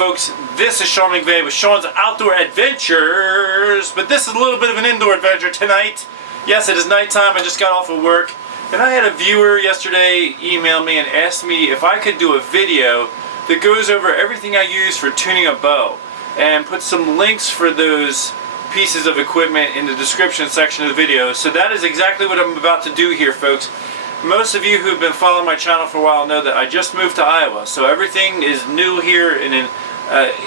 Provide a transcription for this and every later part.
folks, this is Sean McVay with Sean's Outdoor Adventures, but this is a little bit of an indoor adventure tonight. Yes, it is nighttime. I just got off of work, and I had a viewer yesterday email me and asked me if I could do a video that goes over everything I use for tuning a bow, and put some links for those pieces of equipment in the description section of the video. So that is exactly what I'm about to do here, folks. Most of you who've been following my channel for a while know that I just moved to Iowa, so everything is new here, and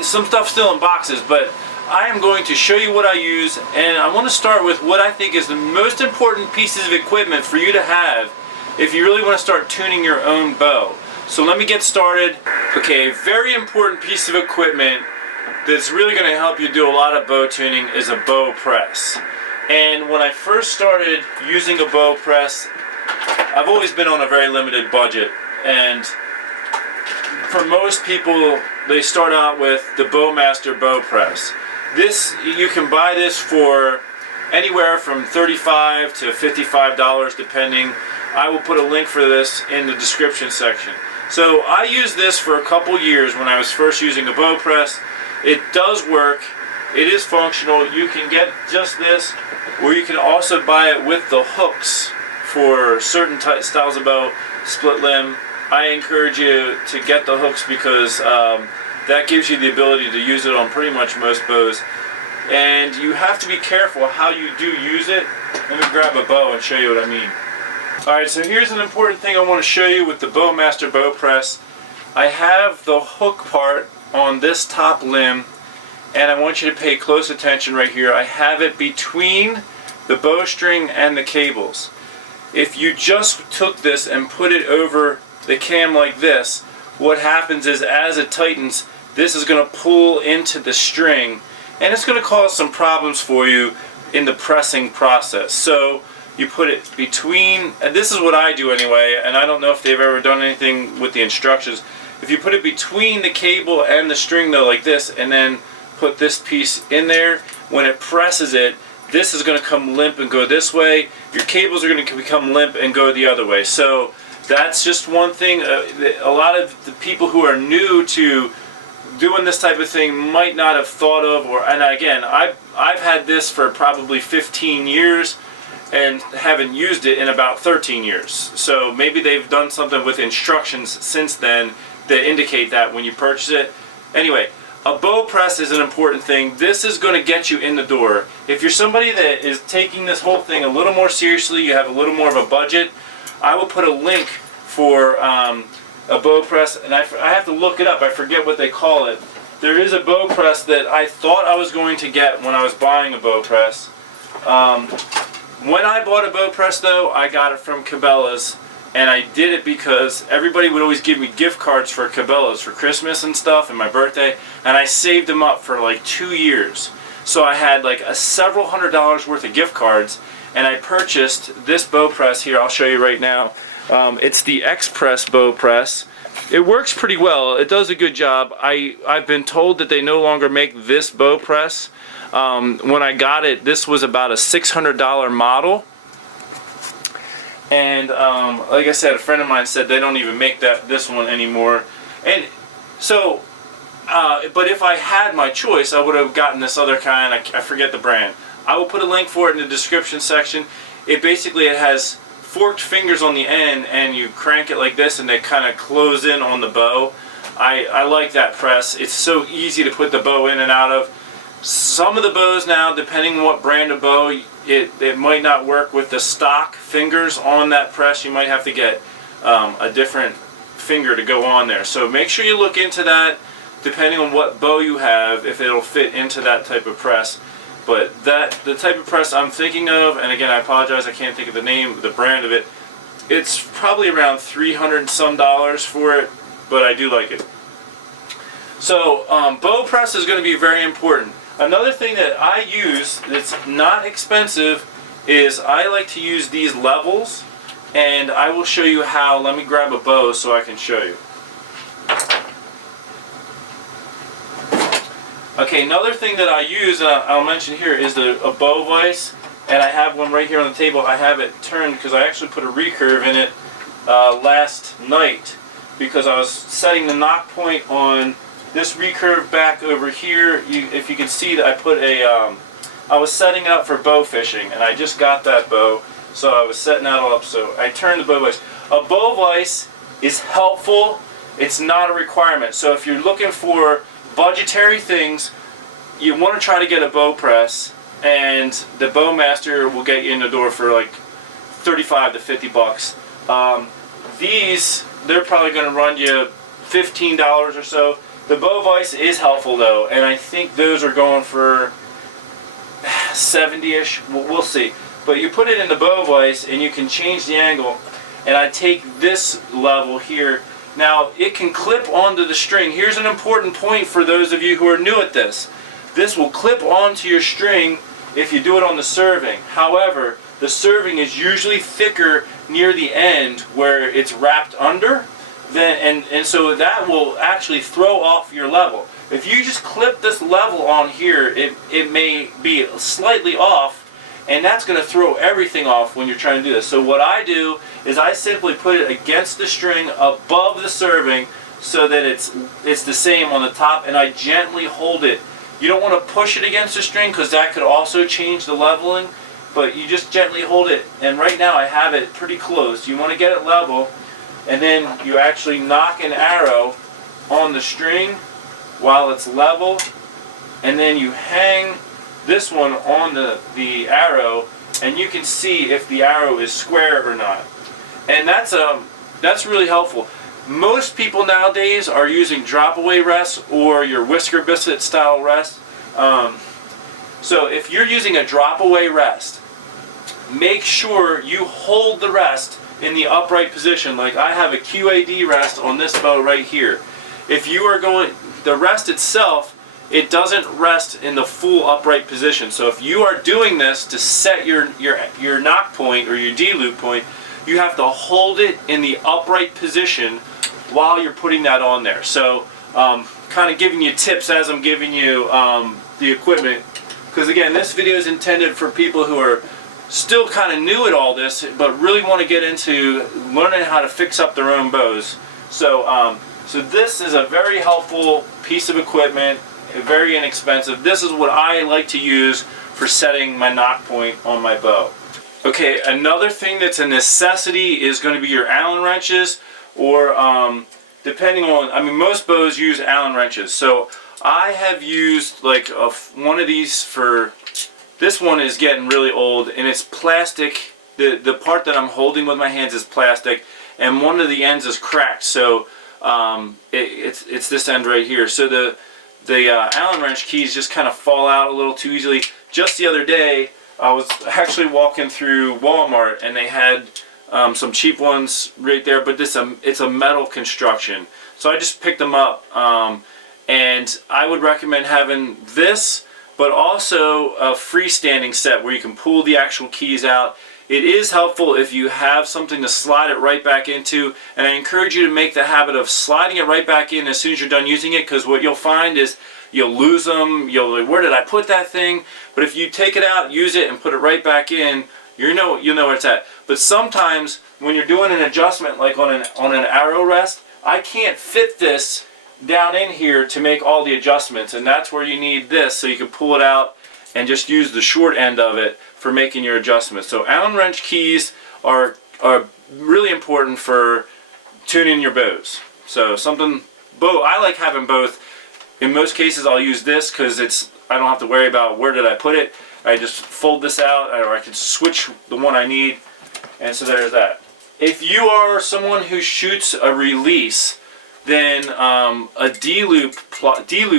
some stuff still in boxes, but I am going to show you what I use, and I want to start with what I think is the most important pieces of equipment for you to have if you really want to start tuning your own bow. So let me get started. Okay, a very important piece of equipment that's really going to help you do a lot of bow tuning is a bow press. And when I first started using a bow press, I've always been on a very limited budget, and for most people they start out with the Bowmaster bow press. This, you can buy this for anywhere from $35 to $55 depending. I will put a link for this in the description section. So I used this for a couple years when I was first using a bow press. It does work, it is functional. You can get just this, or you can also buy it with the hooks for certain styles of bow, split limb. I encourage you to get the hooks because that gives you the ability to use it on pretty much most bows. And you have to be careful how you do use it. Let me grab a bow and show you what I mean. Alright, so here's an important thing I want to show you with the Bowmaster bow press. I have the hook part on this top limb, and I want you to pay close attention right here. I have it between the bowstring and the cables. If you just took this and put it over the cam like this, what happens is as it tightens, this is going to pull into the string, and it's going to cause some problems for you in the pressing process. So you put it between, and this is what I do anyway, and I don't know if they've ever done anything with the instructions. If you put it between the cable and the string though like this, and then put this piece in there, when it presses it, this is going to come limp and go this way. Your cables are going to become limp and go the other way. So that's just one thing. A lot of the people who are new to doing this type of thing might not have thought of, and again, I've had this for probably 15 years and haven't used it in about 13 years. So maybe they've done something with instructions since then that indicate that when you purchase it. Anyway, a bow press is an important thing. This is going to get you in the door. If you're somebody that is taking this whole thing a little more seriously, you have a little more of a budget, I will put a link for a bow press, and I have to look it up. I forget what they call it. There is a bow press that I thought I was going to get when I was buying a bow press. When I bought a bow press though, I got it from Cabela's. And I did it because everybody would always give me gift cards for Cabela's for Christmas and stuff and my birthday, and I saved them up for like 2 years. So I had like several $100s worth of gift cards, and I purchased this bow press here. I'll show you right now. It's the X-Press bow press. It works pretty well. It does a good job. I've been told that they no longer make this bow press. When I got it, this was about a $600 model. And like I said, a friend of mine said they don't even make this one anymore. And so, but if I had my choice, I would have gotten this other kind. I forget the brand. I will put a link for it in the description section. It has forked fingers on the end, and you crank it like this, and they kind of close in on the bow. I like that press. It's so easy to put the bow in and out of. Some of the bows now, depending on what brand of bow, it might not work with the stock fingers on that press. You might have to get a different finger to go on there. So make sure you look into that, depending on what bow you have, if it'll fit into that type of press. But the type of press I'm thinking of, and again I apologize, I can't think of the name, the brand of it, it's probably around $300 and some for it, but I do like it. So bow press is going to be very important. Another thing that I use that's not expensive is I like to use these levels, and I will show you how. Let me grab a bow so I can show you. Okay, another thing that I use, and I'll mention here, is a bow vise, and I have one right here on the table. I have it turned because I actually put a recurve in it last night because I was setting the nock point on this recurve back over here, if you can see that I put a, I was setting up for bow fishing, and I just got that bow, so I was setting that all up, so I turned the bow vise. A bow vise is helpful, it's not a requirement. So if you're looking for budgetary things, you want to try to get a bow press, and the Bowmaster will get you in the door for like 35 to 50 bucks. These, they're probably going to run you $15 or so. The bow vise is helpful though, and I think those are going for 70-ish. We'll see. But you put it in the bow vise and you can change the angle, and I take this level here. Now it can clip onto the string. Here's an important point for those of you who are new at this. This will clip onto your string if you do it on the serving. However, the serving is usually thicker near the end where it's wrapped under, and so that will actually throw off your level. If you just clip this level on here, it may be slightly off, and that's going to throw everything off when you're trying to do this. So what I do is I simply put it against the string above the serving so that it's the same on the top, and I gently hold it. You don't want to push it against the string because that could also change the leveling, but you just gently hold it, and right now I have it pretty close. You want to get it level, and then you actually knock an arrow on the string while it's level, and then you hang this one on the arrow, and you can see if the arrow is square or not. And that's really helpful. Most people nowadays are using drop-away rests or your whisker biscuit style rest. So if you're using a drop-away rest, make sure you hold the rest in the upright position. Like I have a QAD rest on this bow right here. If you are going, the rest itself, it doesn't rest in the full upright position. So if you are doing this to set your nock point or your D-loop point, you have to hold it in the upright position while you're putting that on there. So kind of giving you tips as I'm giving you the equipment, because again, this video is intended for people who are still kind of new at all this, but really want to get into learning how to fix up their own bows. So so this is a very helpful piece of equipment, very inexpensive. This is what I like to use for setting my nock point on my bow. Okay, another thing that's a necessity is going to be your Allen wrenches, or depending on, I mean, most bows use Allen wrenches. So I have used like one of these for, this one is getting really old, and it's plastic. The part that I'm holding with my hands is plastic, and one of the ends is cracked. So it's this end right here. So the Allen wrench keys just kind of fall out a little too easily. Just the other day, I was actually walking through Walmart, and they had some cheap ones right there, but it's a metal construction. So I just picked them up, and I would recommend having this, but also a freestanding set where you can pull the actual keys out. It is helpful if you have something to slide it right back into, and I encourage you to make the habit of sliding it right back in as soon as you're done using it, because what you'll find is you'll lose them. You'll like, where did I put that thing? But if you take it out, use it, and put it right back in, you'll know where it's at. But sometimes when you're doing an adjustment like on an arrow rest, I can't fit this down in here to make all the adjustments, and that's where you need this, so you can pull it out and just use the short end of it for making your adjustments. So Allen wrench keys are really important for tuning your bows. So I like having both. In most cases I'll use this because I don't have to worry about where did I put it. I just fold this out, or I can switch the one I need, and so there's that. If you are someone who shoots a release, then a D-loop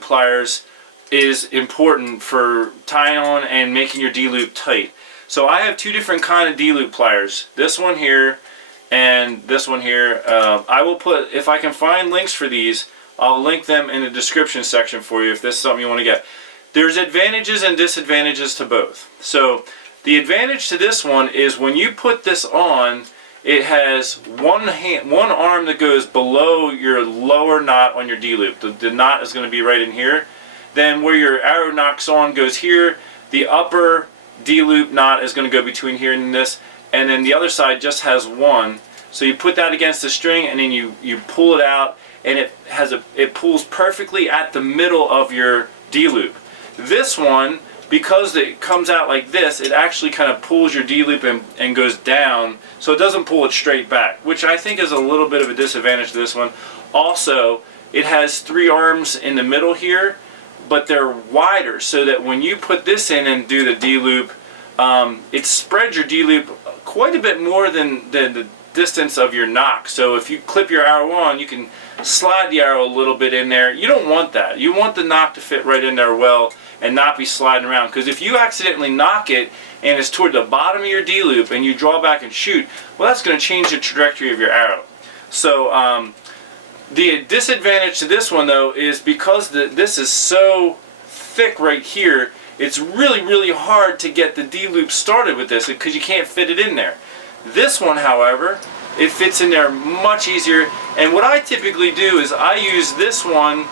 pliers is important for tying on and making your D-loop tight. So I have two different kind of D-loop pliers. This one here and this one here. I will put, if I can find links for these, I'll link them in the description section for you if this is something you want to get. There's advantages and disadvantages to both. So the advantage to this one is when you put this on, it has one arm that goes below your lower knot on your D-loop. The knot is going to be right in here. Then where your arrow knocks on goes here. The upper D-loop knot is going to go between here and this. And then the other side just has one. So you put that against the string, and then you pull it out, and it pulls perfectly at the middle of your D-loop. This one, because it comes out like this, it actually kind of pulls your D-loop and goes down, so it doesn't pull it straight back, which I think is a little bit of a disadvantage to this one. Also, it has 3 arms in the middle here, but they're wider, so that when you put this in and do the D-loop, it spreads your D-loop quite a bit more than the distance of your nock. So if you clip your arrow on, you can slide the arrow a little bit in there. You don't want that. You want the nock to fit right in there well and not be sliding around, because if you accidentally nock it and it's toward the bottom of your D-loop and you draw back and shoot, well, that's going to change the trajectory of your arrow. So the disadvantage to this one, though, is because this is so thick right here, it's really hard to get the D-loop started with this because you can't fit it in there. This one, however, it fits in there much easier, and what I typically do is I use this one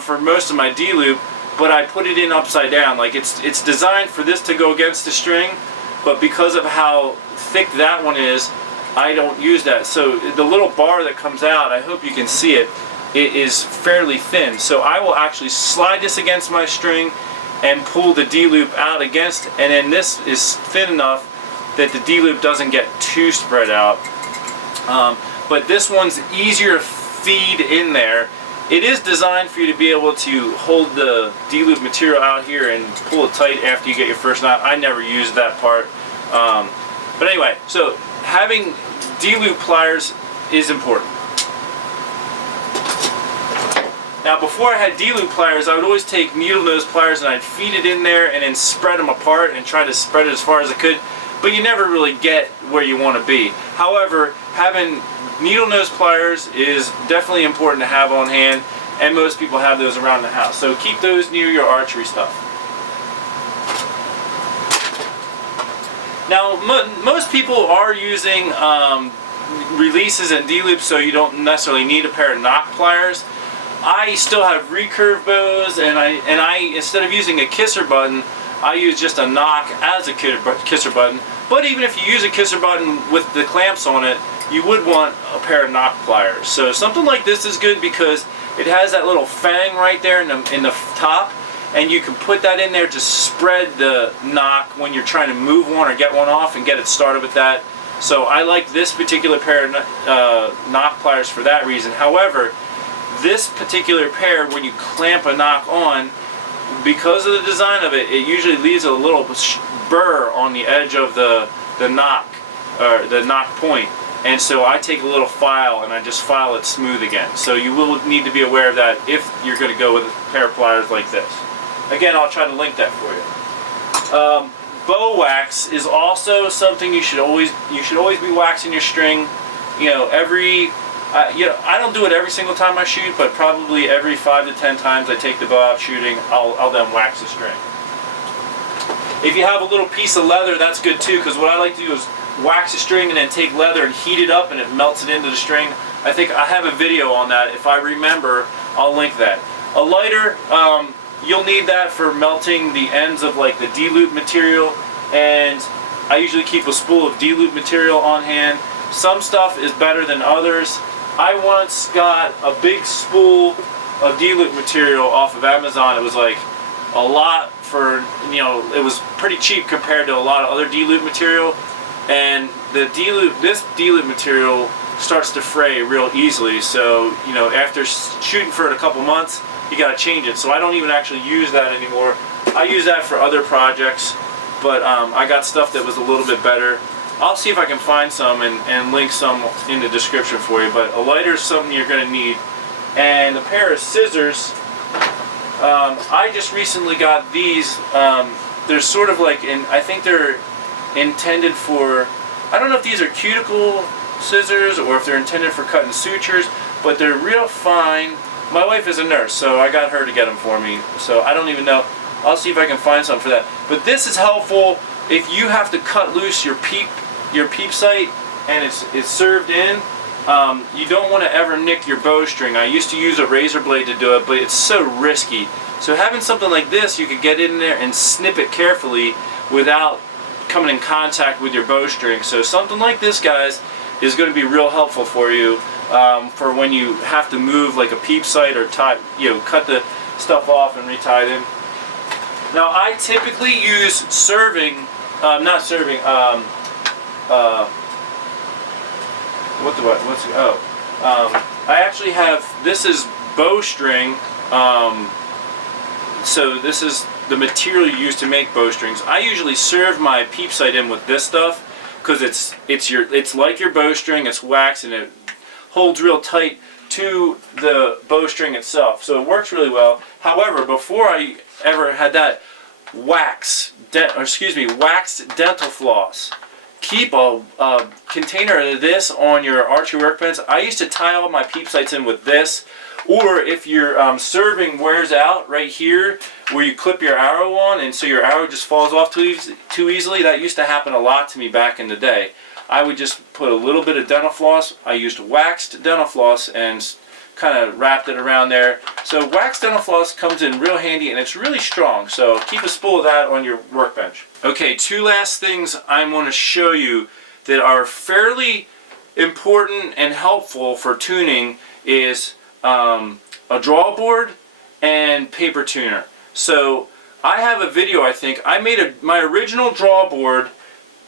for most of my D-loop, but I put it in upside down. Like it's designed for this to go against the string, but because of how thick that one is, I don't use that. So the little bar that comes out, I hope you can see it, it is fairly thin. So I will actually slide this against my string and pull the D-loop out against, and then this is thin enough that the D-loop doesn't get too spread out. But this one's easier to feed in there. It is designed for you to be able to hold the D-loop material out here and pull it tight after you get your first knot. I never used that part. But anyway, so having D-loop pliers is important. Now, before I had D-loop pliers, I would always take needle nose pliers and I'd feed it in there and then spread them apart and try to spread it as far as I could, but you never really get where you want to be. However, having needle nose pliers is definitely important to have on hand, and most people have those around the house. So keep those near your archery stuff. Now, most people are using releases and D-loops, so you don't necessarily need a pair of nock pliers. I still have recurve bows, and I instead of using a kisser button, I use just a nock as a kisser button. But even if you use a kisser button with the clamps on it, you would want a pair of nock pliers. So something like this is good because it has that little fang right there in the top, and you can put that in there to spread the nock when you're trying to move one or get one off and get it started with that. So I like this particular pair of nock pliers for that reason. However, this particular pair, when you clamp a nock on, because of the design of it, it usually leaves a little burr on the edge of the nock, or the nock point. And so I take a little file and I just file it smooth again. So you will need to be aware of that if you're going to go with a pair of pliers like this. Again, I'll try to link that for you. Bow wax is also something you should always be waxing your string. You know, I don't do it every single time I shoot, but probably every 5 to 10 times I take the bow out shooting, I'll then wax the string. If you have a little piece of leather, that's good too, because what I like to do is wax the string and then take leather and heat it up and it melts it into the string. I think I have a video on that. If I remember, I'll link that. A lighter, you'll need that for melting the ends of like the D-loop material, and I usually keep a spool of D-loop material on hand. Some stuff is better than others. I once got a big spool of D-loop material off of Amazon. It was like a lot for, you know, it was pretty cheap compared to a lot of other D-loop material. And this D-loop material starts to fray real easily. So, you know, after shooting for it a couple months, you got to change it. So I don't even actually use that anymore. I use that for other projects, but I got stuff that was a little bit better. I'll see if I can find some and link some in the description for you. But a lighter is something you're going to need. And a pair of scissors. I just recently got these. They're sort of like, I think they're intended for, I don't know if these are cuticle scissors or if they're intended for cutting sutures, but they're real fine. My wife is a nurse, so I got her to get them for me. So I don't even know. I'll see if I can find some for that. But this is helpful if you have to cut loose your peep sight and it's served in. You don't want to ever nick your bowstring. I used to use a razor blade to do it, but it's so risky. So having something like this, you could get in there and snip it carefully without coming in contact with your bowstring. So something like this, guys, is going to be real helpful for you. for when you have to move like a peep sight or tie, cut the stuff off and retie it in. Now I typically use serving, not serving, I actually have, this is bowstring, so this is the material used to make bowstrings. I usually serve my peep sight in with this stuff because it's like your bowstring, it's wax and it holds real tight to the bowstring itself, so it works really well. However, before I ever had that, waxed dental floss. Keep a container of this on your archery workbench. I used to tie all my peep sights in with this, or if your serving wears out right here where you clip your arrow on and so your arrow just falls off too easily, that used to happen a lot to me back in the day. I would just put a little bit of dental floss. I used waxed dental floss and kind of wrapped it around there. So waxed dental floss comes in real handy and it's really strong, so keep a spool of that on your workbench. Okay, two last things I'm going to show you that are fairly important and helpful for tuning is a draw board and paper tuner. So I have a video, I think. I made my original draw board.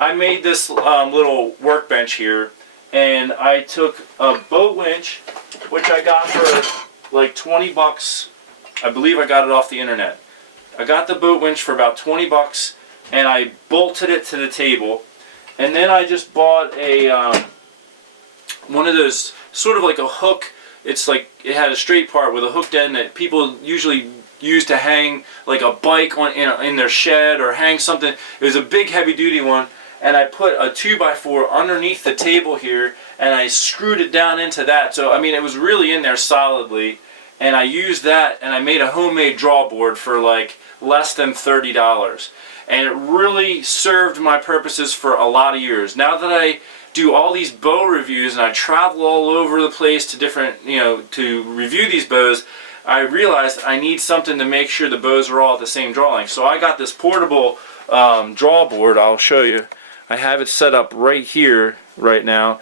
I made this little workbench here, and I took a boat winch, which I got for like 20 bucks. I believe I got it off the internet. I got the boat winch for about 20 bucks, and I bolted it to the table. And then I just bought a one of those, sort of like a hook. It's like, it had a straight part with a hooked end that people usually use to hang like a bike on in their shed or hang something. It was a big heavy duty one, and I put a 2x4 underneath the table here and I screwed it down into that. So I mean, it was really in there solidly, and I used that and I made a homemade draw board for like less than $30, and it really served my purposes for a lot of years. Now that I do all these bow reviews and I travel all over the place to different, to review these bows, I realized I need something to make sure the bows are all at the same draw length. So I got this portable draw board. I'll show you. I have it set up right here right now.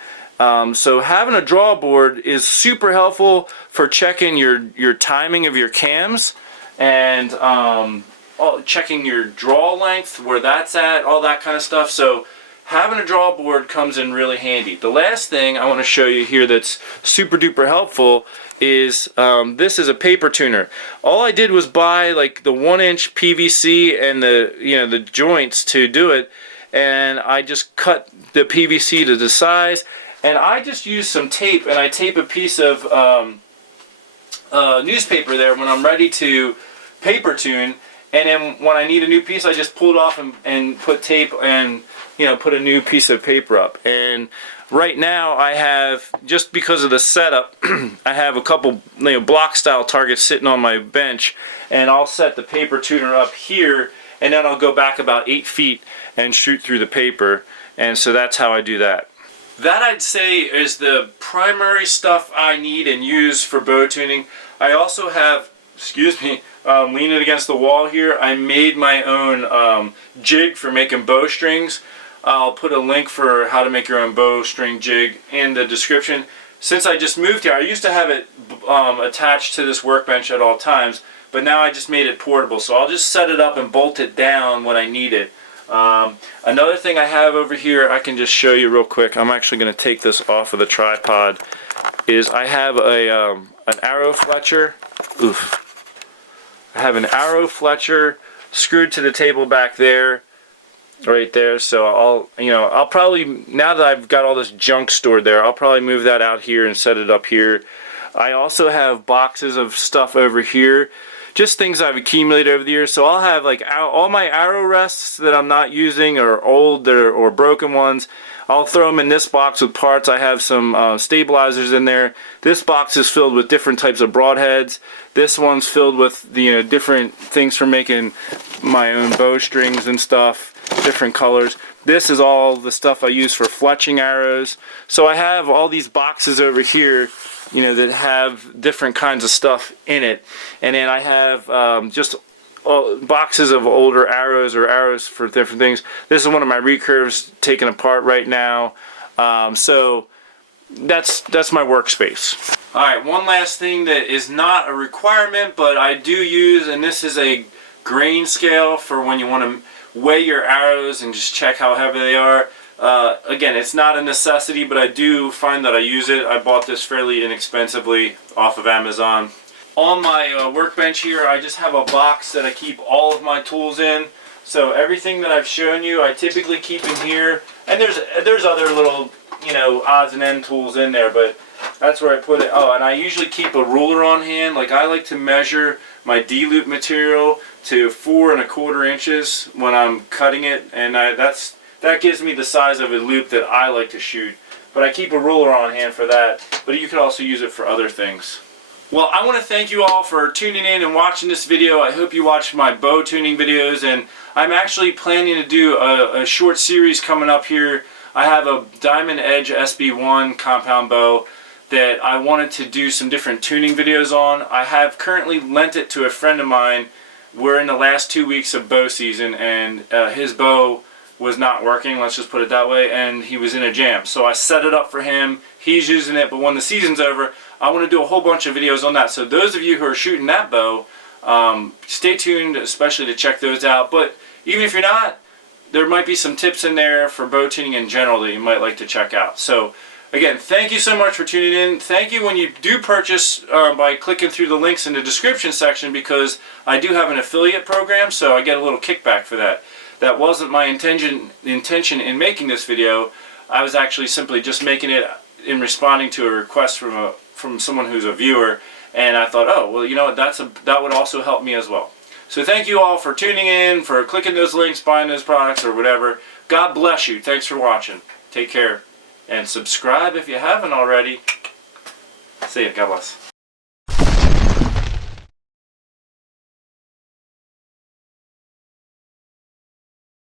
So having a draw board is super helpful for checking your timing of your cams and checking your draw length, where that's at, all that kind of stuff. So having a draw board comes in really handy. The last thing I want to show you here that's super duper helpful is this is a paper tuner. All I did was buy like the 1-inch PVC and the joints to do it, and I just cut the PVC to the size, and I just use some tape, and I tape a piece of newspaper there when I'm ready to paper tune, and then when I need a new piece I just pull it off and put tape and put a new piece of paper up. And right now I have, just because of the setup, I have a couple block style targets sitting on my bench, and I'll set the paper tuner up here, and then I'll go back about 8 feet and shoot through the paper. And so that's how I do that. That, I'd say, is the primary stuff I need and use for bow tuning. I also have, leaning against the wall here, I made my own jig for making bowstrings. I'll put a link for how to make your own bowstring jig in the description. Since I just moved here, I used to have it attached to this workbench at all times, but now I just made it portable, so I'll just set it up and bolt it down when I need it. Another thing I have over here, I can just show you real quick. I'm actually going to take this off of the tripod. Is I have an arrow fletcher. I have an arrow fletcher screwed to the table back there, right there. So I'll probably, now that I've got all this junk stored there, I'll probably move that out here and set it up here. I also have boxes of stuff over here, just things I've accumulated over the years. So I'll have like all my arrow rests that I'm not using, or old or broken ones. I'll throw them in this box with parts. I have some stabilizers in there. This box is filled with different types of broadheads. This one's filled with different things for making my own bowstrings and stuff, different colors. This is all the stuff I use for fletching arrows. So I have all these boxes over here, that have different kinds of stuff in it. And then I have just boxes of older arrows, or arrows for different things. This is one of my recurves taken apart right now. So that's my workspace. Alright, one last thing that is not a requirement, but I do use, and this is a grain scale for when you want to weigh your arrows and just check how heavy they are. Again, it's not a necessity, but I do find that I use it. I bought this fairly inexpensively off of Amazon. On my workbench here, I just have a box that I keep all of my tools in. So everything that I've shown you, I typically keep in here. And there's other little, you know, odds and end tools in there, but that's where I put it. Oh, and I usually keep a ruler on hand. Like, I like to measure my D-loop material to 4 1/4 inches when I'm cutting it, and that gives me the size of a loop that I like to shoot. But I keep a ruler on hand for that, but you could also use it for other things. Well, I want to thank you all for tuning in and watching this video. I hope you watched my bow tuning videos, and I'm actually planning to do a short series coming up here. I have a Diamond Edge SB1 compound bow that I wanted to do some different tuning videos on. I have currently lent it to a friend of mine. We're in the last 2 weeks of bow season, and his bow was not working, let's just put it that way, and he was in a jam. So I set it up for him. He's using it, but when the season's over, I want to do a whole bunch of videos on that. So those of you who are shooting that bow, stay tuned, especially to check those out. But even if you're not, there might be some tips in there for bow tuning in general that you might like to check out. So again, thank you so much for tuning in. Thank you when you do purchase by clicking through the links in the description section, because I do have an affiliate program, so I get a little kickback for that. That wasn't my intention in making this video. I was actually simply just making it in responding to a request from someone who's a viewer, and I thought, oh, well, you know what, that would also help me as well. So thank you all for tuning in, for clicking those links, buying those products, or whatever. God bless you. Thanks for watching. Take care. And subscribe if you haven't already. See ya. God bless.